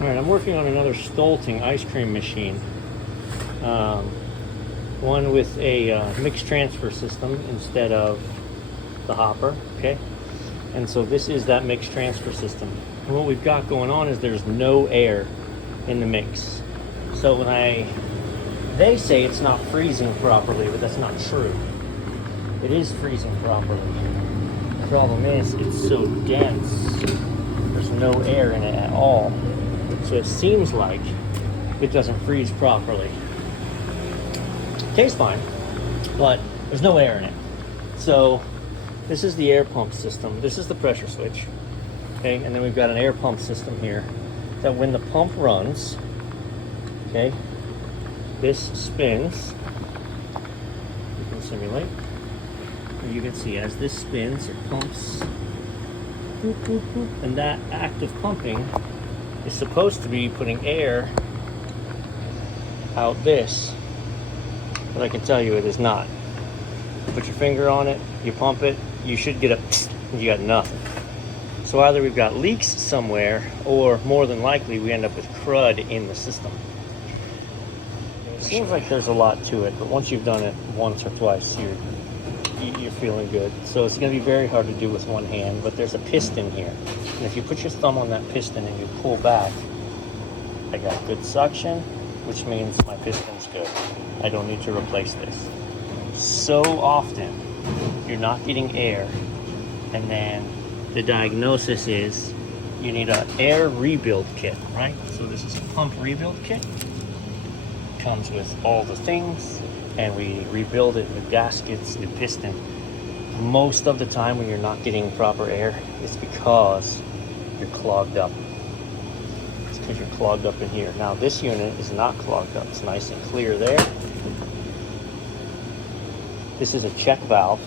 All right, I'm working on another Stoelting ice cream machine. One with a mixed transfer system instead of the hopper, okay? And so this is that mixed transfer system. And what we've got going on is there's no air in the mix. So they say it's not freezing properly, but that's not true. It is freezing properly. The problem is it's so dense. There's no air in it at all. So it seems like it doesn't freeze properly. Tastes fine, but there's no air in it. So this is the air pump system. This is the pressure switch. Okay, and then we've got an air pump system here that when the pump runs, okay, this spins. You can simulate. And you can see as this spins, it pumps. Boop, boop, boop. And that act of pumping is supposed to be putting air out this. But I can tell you it is not. Put your finger on it, you pump it, you should get a you got nothing. So either we've got leaks somewhere, or more than likely we end up with crud in the system. It seems like there's a lot to it, but once you've done it once or twice, you're feeling good. So it's going to be very hard to do with one hand, but there's a piston here. And if you put your thumb on that piston and you pull back, I got good suction, which means my piston's good. I don't need to replace this. So often, you're not getting air, and then the diagnosis is you need an air rebuild kit, right? So this is a pump rebuild kit. Comes with all the things, and we rebuild it with gaskets, new piston. Most of the time when you're not getting proper air, it's because you're clogged up. It's because you're clogged up in here. Now this unit is not clogged up. It's nice and clear there. This is a check valve.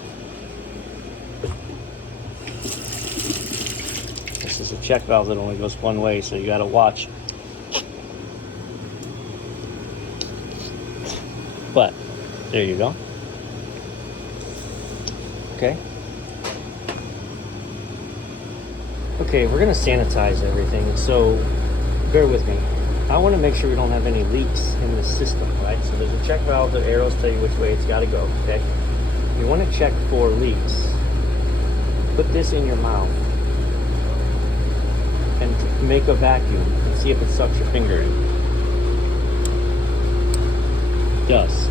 This is a check valve that only goes one way, so you gotta watch. But there you go. Okay. Okay, we're gonna sanitize everything, so bear with me. I want to make sure we don't have any leaks in the system, right? So there's a check valve, the arrows tell you which way it's got to go, okay? You want to check for leaks. Put this in your mouth and make a vacuum and see if it sucks your finger in. It does.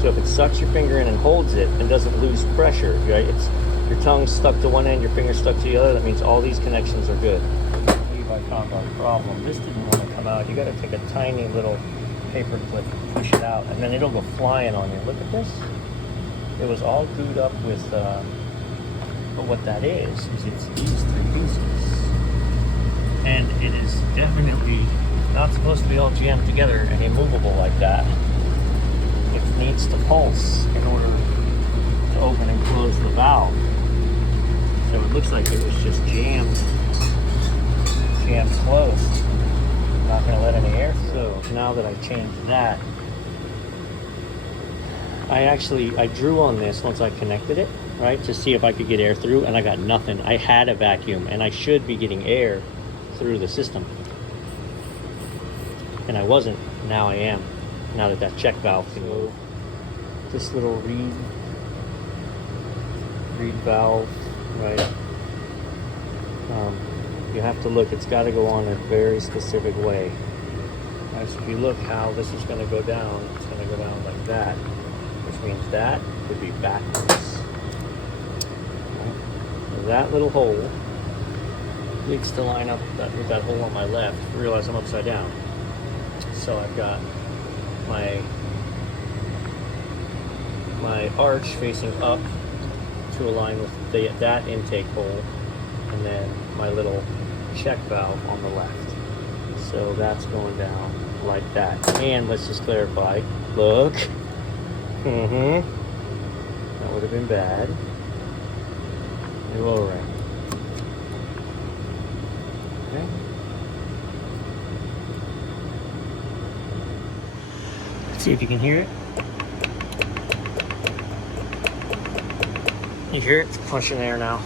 So if it sucks your finger in and holds it and doesn't lose pressure, right? It's your tongue's stuck to one end, your finger's stuck to the other. That means all these connections are good. I found our problem. This didn't want to come out. You got to take a tiny little paper clip and push it out, and then it'll go flying on you. Look at this. It was all glued up with, but what that is it's these three pieces. And it is definitely not supposed to be all jammed together and immovable like that. It needs to pulse in order to open and close the valve. So it looks like it was just jammed closed. Not going to let any air through. So now that I've changed that, I drew on this once I connected it, right, to see if I could get air through, and I got nothing. I had a vacuum, and I should be getting air through the system. And I wasn't. Now I am. Now that check valve can go. This little reed valve, right? You have to look, it's got to go on a very specific way. Right, so if you look how this is going to go down, it's going to go down like that, which means that would be backwards. Right? So that little hole needs to line up with that hole on my left. Realize I'm upside down. So I've got my arch facing up to align with that intake hole, and then my little check valve on the left. So that's going down like that. And let's just clarify. Look. That would have been bad. It will ring. Okay. Let's see if you can hear it. You hear it? It's punching air now.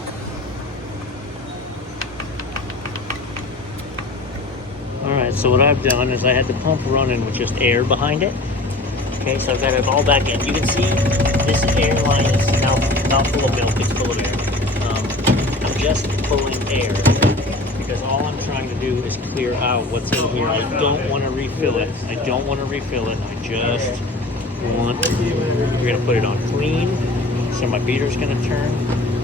Alright, so what I've done is I had the pump running with just air behind it. Okay, so I've got it all back in. You can see this air line is now not full of milk, it's full of air. I'm just pulling air because all I'm trying to do is clear out what's in here. I don't want to refill it. I just want, we're going to put it on clean, so my beater's going to turn.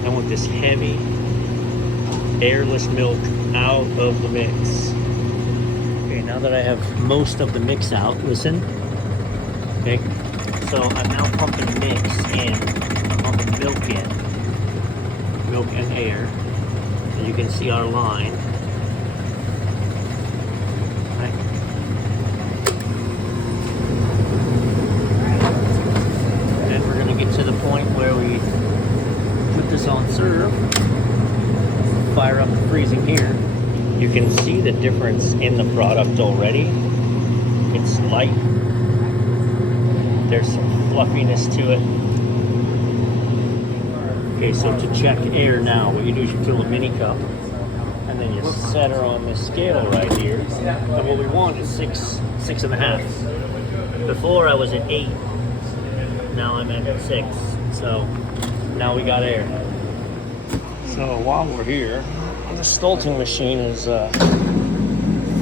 I want this heavy, airless milk out of the mix. Okay, now that I have most of the mix out, listen. Okay, so I'm now pumping mix in, pumping milk in, milk and air. And you can see our line. Right. And we're gonna get to the point where we put this on serve, fire up the freezing here. You can see the difference in the product already. It's light. There's some fluffiness to it. Okay, so to check air now, what you do is you fill a mini cup, and then you set her on this scale right here. And what we want is 6.5. Before I was at 8. Now I'm at 6. So now we got air. So while we're here, the Stoelting machine is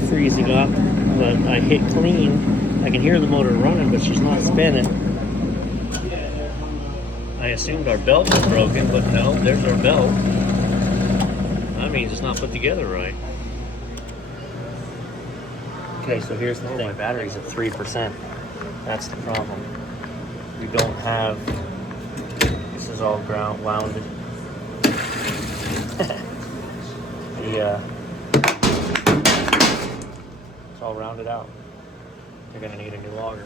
freezing up, but I hit clean. I can hear the motor running, but she's not spinning. I assumed our belt was broken, but no, there's our belt. That means it's not put together right. Okay, so here's the thing. My battery's at 3%. That's the problem. We don't have... This is all ground wounded. It's all rounded out. You're gonna need a new auger.